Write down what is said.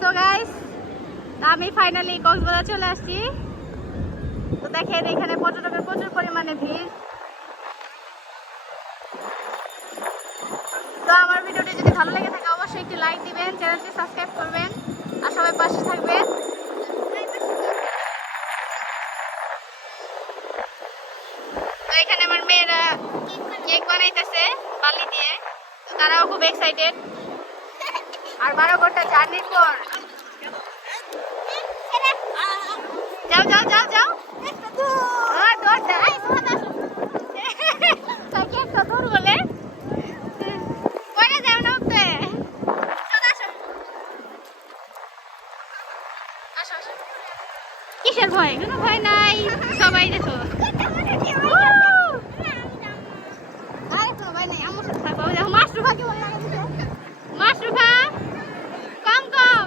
So guys, আমি finally Cox's Bazar চলে আসছি। তো দেখেন এখানে পর্যটকের প্রচুর পরিমাণে ভিড়। তো আমার ভিডিওটি যদি ভালো লেগে থাকে অবশ্যই একটি লাইক দিবেন, চ্যানেলটি সাবস্ক্রাইব করবেন আর সবাই পাশে থাকবেন। তো এখানে আমার মেয়েরা কেক বানাইতেছে বালি দিয়ে, তো তারাও খুব এক্সাইটেড। আর 12 ঘন্টা জার্নির পর যাও যাও যাও যাও দৌড় দেয় তাকে একটা দৌড় বলে পরে যাও না উঠতে। কিসের ভয়? কোনো ভয় নাই, সবাই দেখো। আরে কোনো ভয় নাই, আমার সাথে থাকবো। মাশরুফা কি ভয় লাগে? মাশরুফা কম কম